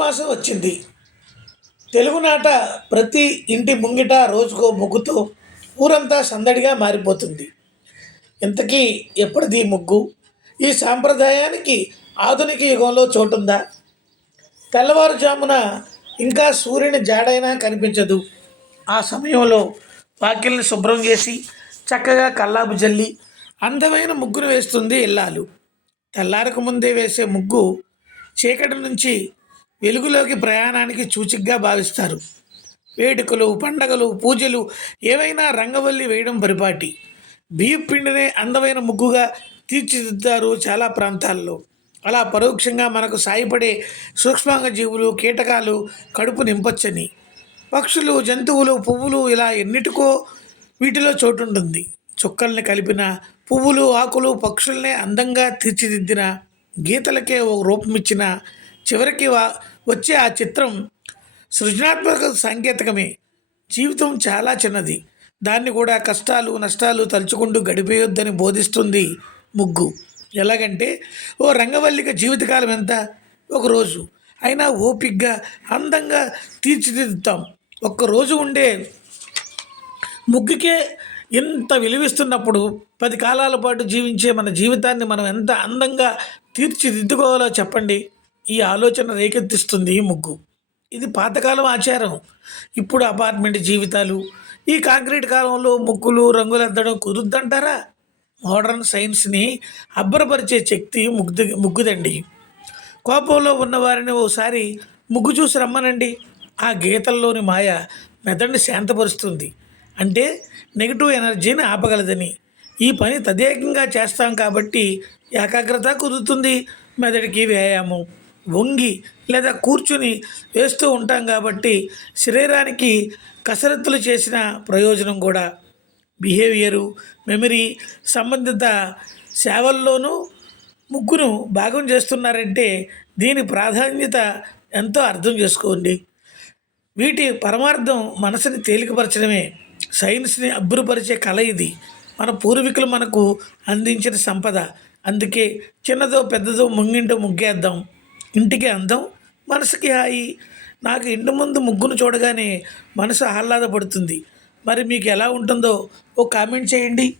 భాష వచ్చింది. తెలుగునాట ప్రతి ఇంటి ముంగిట రోజుకో ముగ్గుతో ఊరంతా సందడిగా మారిపోతుంది. ఇంతకీ ఎప్పటిది ముగ్గు? ఈ సాంప్రదాయానికి ఆధునిక యుగంలో చోటుందా? తెల్లవారుజామున ఇంకా సూర్యుని జాడైనా కనిపించదు. ఆ సమయంలో వాకిల్ని శుభ్రం చేసి చక్కగా కల్లాపు జల్లి అందమైన ముగ్గును వేస్తుంది ఇల్లాలు. తెల్లారకు ముందే వేసే ముగ్గు చీకటి నుంచి వెలుగులోకి ప్రయాణానికి సూచికగా భావిస్తారు. వేడుకలు పండగలు పూజలు ఏవైనా రంగవల్లి వేయడం పరిపాటి. బియ్యం పిండినే అందమైన ముగ్గుగా తీర్చిదిద్దారు చాలా ప్రాంతాల్లో. అలా పరోక్షంగా మనకు సాయపడే సూక్ష్మాంగ జీవులు కీటకాలు కడుపు నింపచ్చని. పక్షులు జంతువులు పువ్వులు ఇలా ఎన్నిటికో వీటిలో చోటుంటుంది. చుక్కల్ని కలిపిన పువ్వులు ఆకులు పక్షుల్నే అందంగా తీర్చిదిద్దిన గీతలకే ఒక రూపం ఇచ్చిన చివరికి వా వచ్చే ఆ చిత్రం సృజనాత్మక సాంకేతికమే. జీవితం చాలా చిన్నది. దాన్ని కూడా కష్టాలు నష్టాలు తలుచుకుంటూ గడిపేయొద్దని బోధిస్తుంది ముగ్గు. ఎలాగంటే ఓ రంగవల్లిక జీవితకాలం ఎంత? ఒకరోజు అయినా ఓపిగ్గా అందంగా తీర్చిదిద్దుతాం. ఒక్కరోజు ఉండే ముగ్గుకే ఇంత విలువిస్తున్నప్పుడు పది కాలాల పాటు జీవించే మన జీవితాన్ని మనం ఎంత అందంగా తీర్చిదిద్దుకోవాలో చెప్పండి. ఈ ఆలోచన రేకెత్తిస్తుంది ఈ ముగ్గు. ఇది పాతకాలం ఆచారం. ఇప్పుడు అపార్ట్మెంట్ జీవితాలు. ఈ కాంక్రీట్ కాలంలో ముగ్గులు రంగులద్దడం కుదురుద్దంటారా? మోడర్న్ సైన్స్ని అబ్బరపరిచే శక్తి ముగ్గు ముగ్గుదండి. కోపంలో ఉన్నవారిని ఓసారి ముగ్గు చూసి రమ్మనండి. ఆ గీతల్లోని మాయ మెదడుని శాంతపరుస్తుంది. అంటే నెగిటివ్ ఎనర్జీని ఆపగలదని. ఈ పని తదేకంగా చేస్తాం కాబట్టి ఏకాగ్రత కుదురుతుంది మెదడికి వ్యాయామం. వంగి లేదా కూర్చుని వేస్తూ ఉంటాం కాబట్టి శరీరానికి కసరత్తులు చేసిన ప్రయోజనం కూడా బిహేవియరు మెమరీ సంబంధిత సేవల్లోనూ ముగ్గును భాగం చేస్తున్నారంటే దీని ప్రాధాన్యత ఎంతో అర్థం చేసుకోండి. వీటి పరమార్థం మనసుని తేలికపరచడమే సైన్స్ని అబ్బురుపరిచే కళ ఇది. మన పూర్వీకులు మనకు అందించిన సంపద. అందుకే చిన్నదో పెద్దదో ముంగింటో ముగ్గేద్దాం. ఇంటికి అందం మనసుకి హాయి. నాకు ఇంటి ముందు ముగ్గును చూడగానే మనసు ఆహ్లాదపడుతుంది. మరి మీకు ఎలా ఉంటుందో ఓ కామెంట్ చేయండి.